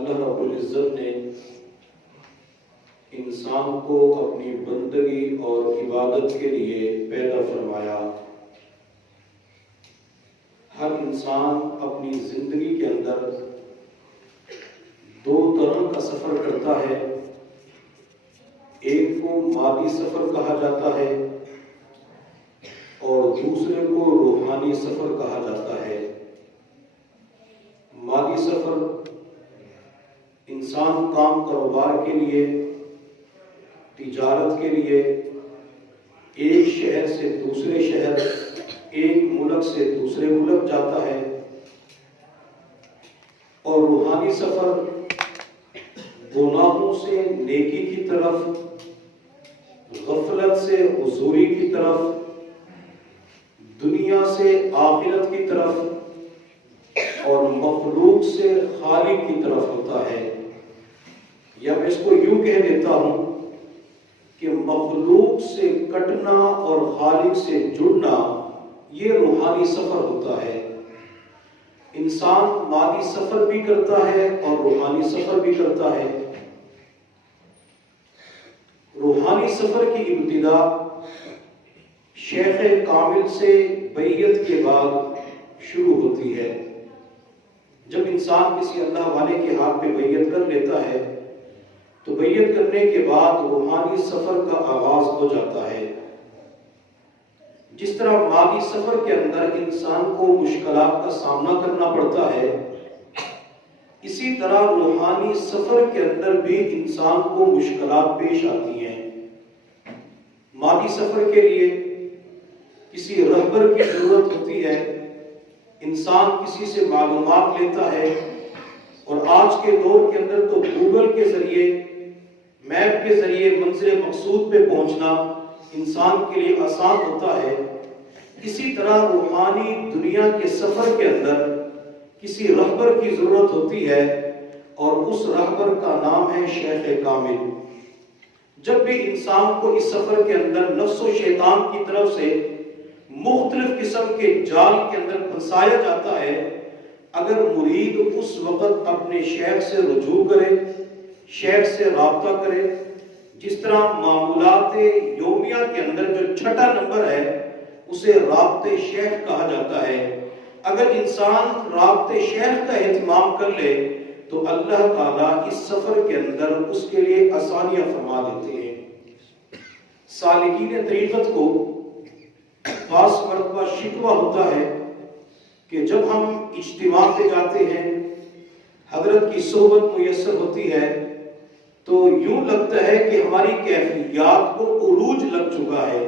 اللہ رب العزت نے انسان کو اپنی بندگی اور عبادت کے لیے پیدا فرمایا۔ ہر انسان اپنی زندگی کے اندر دو طرح کا سفر کرتا ہے، ایک کو مادی سفر کہا جاتا ہے اور دوسرے کو روحانی سفر کہا جاتا ہے۔ مادی سفر انسان کام کاروبار کے لیے، تجارت کے لیے ایک شہر سے دوسرے شہر، ایک ملک سے دوسرے ملک جاتا ہے، اور روحانی سفر گناہوں سے نیکی کی طرف، غفلت سے حضوری کی طرف، دنیا سے آخرت کی طرف اور مخلوق سے خالق کی طرف ہوتا ہے۔ یا میں اس کو یوں کہہ دیتا ہوں کہ مخلوق سے کٹنا اور خالق سے جڑنا یہ روحانی سفر ہوتا ہے۔ انسان مادی سفر بھی کرتا ہے اور روحانی سفر بھی کرتا ہے۔ روحانی سفر کی ابتدا شیخ کامل سے بیعت کے بعد شروع ہوتی ہے۔ جب انسان کسی اللہ والے کے ہاتھ پہ بیعت کر لیتا ہے تو بیعت کرنے کے بعد روحانی سفر کا آغاز ہو جاتا ہے۔ جس طرح مادی سفر کے اندر انسان کو مشکلات کا سامنا کرنا پڑتا ہے، اسی طرح روحانی سفر کے اندر بھی انسان کو مشکلات پیش آتی ہیں۔ مادی سفر کے لیے کسی رہبر کی ضرورت ہوتی ہے، انسان کسی سے معلومات لیتا ہے، اور آج کے دور کے اندر تو گوگل کے ذریعے، میپ کے ذریعے منزل مقصود پہ پہنچنا انسان کے لیے آسان ہوتا ہے۔ اسی طرح روحانی دنیا کے سفر کے اندر کسی رہبر کی ضرورت ہوتی ہے، اور اس رہبر کا نام ہے شیخ کامل۔ جب بھی انسان کو اس سفر کے اندر نفس و شیطان کی طرف سے مختلف قسم کے جال کے اندر پھنسایا جاتا ہے، اگر مرید اس وقت اپنے شیخ سے رجوع کرے، شیخ سے رابطہ کرے، جس طرح معمولات یومیہ کے اندر جو چھٹا نمبر ہے اسے رابطے شیخ کہا جاتا ہے، اگر انسان رابطے شیخ کا اہتمام کر لے تو اللہ تعالیٰ اس سفر کے اندر اس کے لیے آسانیاں فرما دیتے ہیں۔ سالکین طریقت کو بعض مرتبہ شکوہ ہوتا ہے کہ جب ہم اجتماع پہ جاتے ہیں، حضرت کی صحبت میسر ہوتی ہے، تو یوں لگتا ہے کہ ہماری کیفیات کو عروج لگ چکا ہے،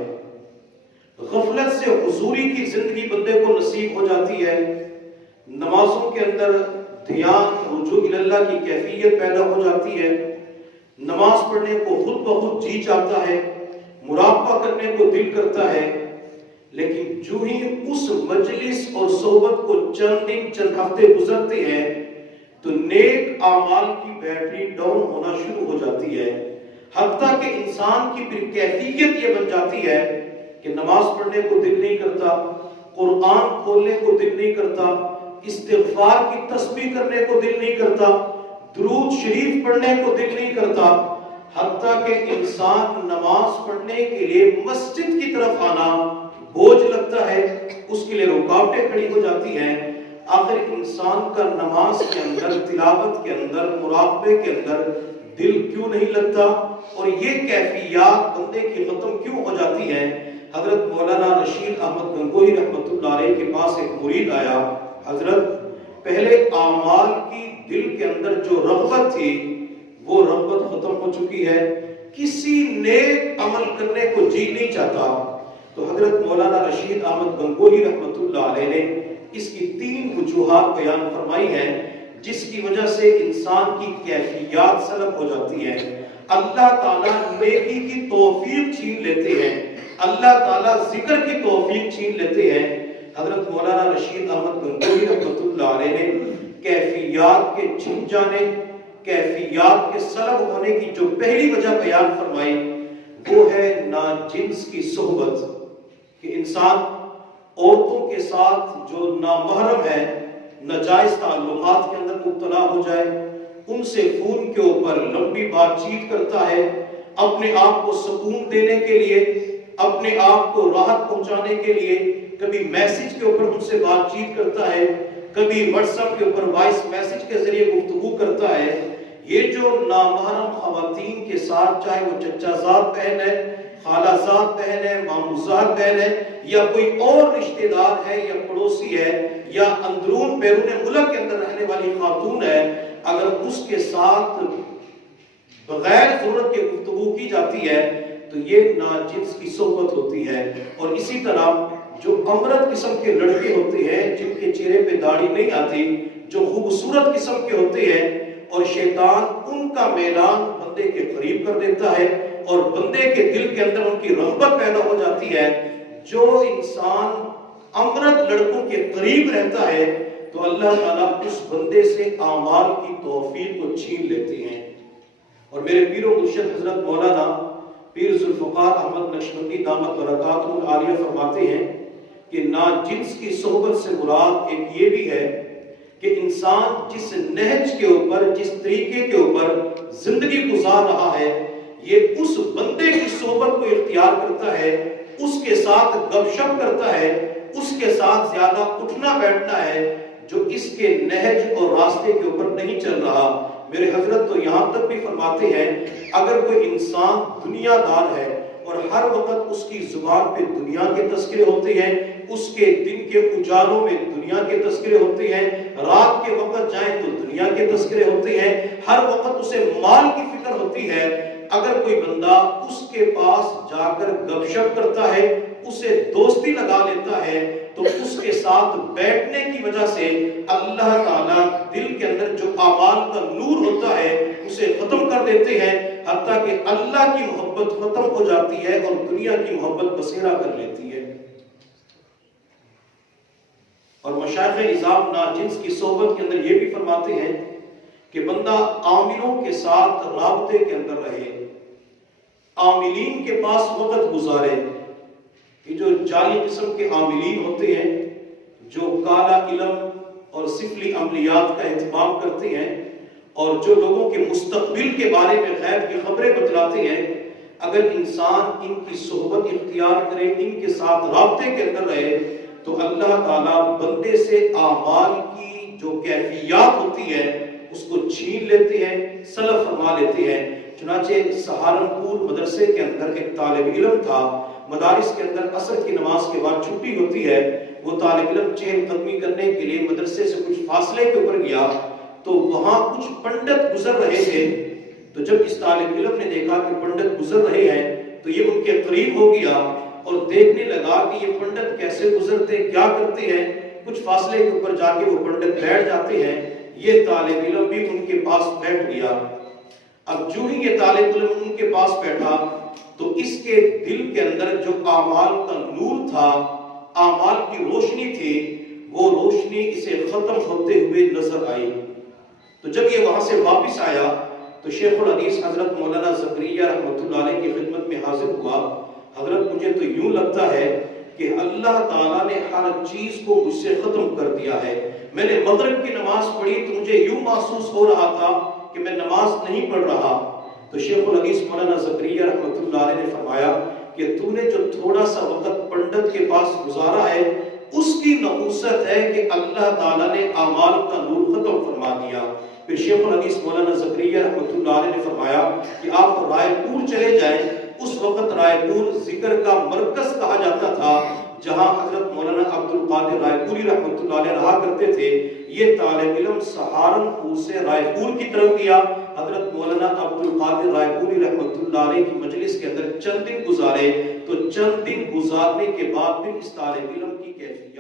غفلت سے حضوری کی زندگی بندے کو نصیب ہو جاتی ہے، نمازوں کے اندر دھیان، رجوع اللہ کی کیفیت پیدا ہو جاتی ہے، نماز پڑھنے کو خود بخود جی چاہتا ہے، مراقبہ کرنے کو دل کرتا ہے، لیکن جو ہی اس مجلس اور صحبت کو چند دن چند ہفتے گزرتے ہیں تو نیک اعمال کی بیٹری ڈاؤن ہونا شروع ہو جاتی ہے، حتیٰ کہ انسان کی پھر کیفیت یہ بن جاتی ہے کہ نماز پڑھنے کو دل نہیں کرتا، قرآن کھولنے کو دل نہیں کرتا، استغفار کی تسبیح کرنے کو دل نہیں کرتا، درود شریف پڑھنے کو دل نہیں کرتا، حتیٰ کہ انسان نماز پڑھنے کے لیے مسجد کی طرف آنا بوجھ لگتا ہے، اس کے لیے رکاوٹیں کھڑی ہو جاتی ہیں۔ آخر انسان کا نماز کے اندر، تلاوت کے اندر، مراقبے کے اندر دل کیوں نہیں لگتا، اور یہ کیفیات بندے کی ختم کیوں ہو جاتی ہیں؟ حضرت مولانا رشید احمد گنگوہی رحمۃ اللہ علیہ کے پاس ایک مرید آیا، حضرت پہلے اعمال کی دل کے اندر جو رغبت تھی وہ رغبت ختم ہو چکی ہے، کسی نیک عمل کرنے کو جی نہیں چاہتا۔ تو حضرت مولانا رشید احمد گنگوہی رحمۃ اللہ علیہ نے اس کی 3 وجوہات بیان فرمائی ہیں جس کی وجہ سے انسان کی کیفیات سلب ہو جاتی ہیں۔ اللہ تعالیٰ نیکی کی توفیق چھین لیتے ہیں، اللہ تعالیٰ ذکر کی توفیق چھین لیتے ہیں۔ حضرت مولانا رشید احمد گنگوہی رحمۃ اللہ علیہ نے کیفیات کے چھن جانے، کیفیات کے سلب ہونے کی جو پہلی وجہ بیان فرمائی وہ ہے ناجنس کی صحبت، کہ انسان عورتوں کے ساتھ جو نامحرم ہے ناجائز تعلقات کے اندر مبتلا ہو جائے، ان سے فون کے اوپر لمبی بات چیت کرتا ہے، اپنے آپ کو سکون دینے کے لیے، اپنے آپ کو راحت پہنچانے کے لیے کبھی میسج کے اوپر ان سے بات چیت کرتا ہے، کبھی واٹس ایپ کے اوپر وائس میسج کے ذریعے گفتگو کرتا ہے۔ یہ جو نامحرم خواتین کے ساتھ، چاہے وہ چچا زاد بہن ہے، خالہ زاد بہن ہے، مامو زاد بہن ہے، یا کوئی اور رشتہ دار ہے یا پڑوسی ہے یا اندرون بیرون ملک کے اندر رہنے والی خاتون ہے، اگر اس کے ساتھ بغیر ضرورت کے گفتگو کی جاتی ہے تو یہ ناجنس کی صحبت ہوتی ہے۔ اور اسی طرح جو امرد قسم کے لڑکے ہوتے ہیں جن کے چہرے پہ داڑھی نہیں آتی، جو خوبصورت قسم کے ہوتے ہیں، اور شیطان ان کا میلان بندے کے قریب کر دیتا ہے اور بندے کے دل کے اندر ان کی رغبت پیدا ہو جاتی ہے۔ جو انسان امرد لڑکوں کے قریب رہتا ہے تو اللہ تعالیٰ اس بندے سے اعمال کی توفیق کو چھین لیتے ہیں۔ اور میرے پیر و مرشد حضرت مولانا پیر ذوالفقار احمد نقشبندی دامت برکاتہ العالیہ فرماتے ہیں کہ ناجنس کی صحبت سے مراد ایک یہ بھی ہے کہ انسان جس نہج کے اوپر، جس طریقے کے اوپر زندگی گزار رہا ہے، یہ اس بندے کی صحبت کو اختیار کرتا ہے، اس کے ساتھ گپ شپ کرتا ہے، اس کے ساتھ زیادہ اٹھنا بیٹھنا ہے جو اس کے نہج اور راستے کے اوپر نہیں چل رہا۔ میرے حضرت تو یہاں تک بھی فرماتے ہیں اگر کوئی انسان دنیا دار ہے اور ہر وقت اس کی زبان پہ دنیا کے تذکرے ہوتے ہیں، اس کے دن کے اجالوں میں دنیا کے تذکرے ہوتے ہیں، رات کے وقت جائیں تو دنیا کے تذکرے ہوتے ہیں، ہر وقت اسے مال کی فکر ہوتی ہے، اگر کوئی بندہ اس کے پاس جا کر گپ شپ کرتا ہے، اسے دوستی لگا لیتا ہے، تو اس کے ساتھ بیٹھنے کی وجہ سے اللہ تعالیٰ دل کے اندر جو اعمال کا نور ہوتا ہے اسے ختم کر دیتے ہیں، حتیٰ کہ اللہ کی محبت ختم ہو جاتی ہے اور دنیا کی محبت بسیرا کر لیتی ہے۔ اور مشائخ نظام ناجنس کی صحبت کے اندر یہ بھی فرماتے ہیں کہ بندہ عاملوں کے ساتھ رابطے کے اندر رہے، عاملین کے پاس وقت گزارے۔ یہ جو جعلی قسم کے عاملین ہوتے ہیں جو کالا علم اور سفلی عملیات کا اہتمام کرتے ہیں اور جو لوگوں کے مستقبل کے بارے میں غیب کی خبریں بتلاتے ہیں، اگر انسان ان کی صحبت اختیار کرے، ان کے ساتھ رابطے کے اندر رہے، تو اللہ تعالیٰ بندے سے اعمال کی جو کیفیات ہوتی ہے اس کو چھین لیتے ہیں، سلب فرما لیتے ہیں۔ چنانچہ سہارنپور مدرسے کے اندر ایک طالب علم تھا، مدارس کے اندر عصر کی نماز کے بعد چھٹی ہوتی ہے، وہ طالب علم چہل قدمی کرنے کے لیے مدرسے سے کچھ فاصلے کے اوپر گیا تو وہاں کچھ پنڈت گزر رہے تھے، تو جب اس طالب علم نے دیکھا کہ پنڈت گزر رہے ہیں تو یہ ان کے قریب ہو گیا اور دیکھنے لگا کہ یہ پنڈت کیسے گزرتے، کیا کرتے ہیں۔ کچھ فاصلے کے اوپر جا کے وہ پنڈت بیٹھ جاتے ہیں، یہ طالب علم بھی ان کے پاس بیٹھ گیا۔ اب جو ہی یہ طالب علم ان کے پاس بیٹھا تو اس کے دل کے اندر جو اعمال کا نور تھا، اعمال کی روشنی تھی، وہ روشنی اسے ختم ہوتے ہوئے نظر آئی۔ تو جب یہ وہاں سے واپس آیا تو شیخ الحدیث حضرت مولانا زکریا رحمۃ اللہ علیہ کی خدمت میں حاضر ہوا۔ حضرت مجھے تو یوں لگتا ہے کہ اللہ تعالیٰ نے ہر چیز کو مجھ سے ختم کر دیا ہے۔ میں نے مغرب کی نماز پڑھی تو مجھے یوں محسوس ہو رہا تھا کہ میں نماز نہیں پڑھ رہا۔ تو شیخ الحدیث مولانا زکریا رحمۃ اللہ علیہ نے فرمایا کہ تو نے جو تھوڑا سا وقت پنڈت کے پاس گزارا ہے اس کی نحوست ہے کہ اللہ تعالیٰ نے اعمال کا نور ختم فرما دیا۔ پھر شیخ الحدیث مولانا زکریا رحمۃ اللہ علیہ نے فرمایا کہ آپ رائے پور چلے جائیں۔ اس وقت رائے پور ذکر کا مرکز کہا جاتا تھا، جہاں حضرت مولانا عبد القادر رائے پوری رحمۃ اللہ علیہ رہا کرتے تھے۔ یہ طالب علم سہارنپور سے رائے پور کی طرف گیا، حضرت مولانا عبد القادر رائے پوری رحمۃ اللہ علیہ کی مجلس کے اندر چند دن گزارے، تو چند دن گزارنے کے بعد پھر اس طالب علم کی کیفیت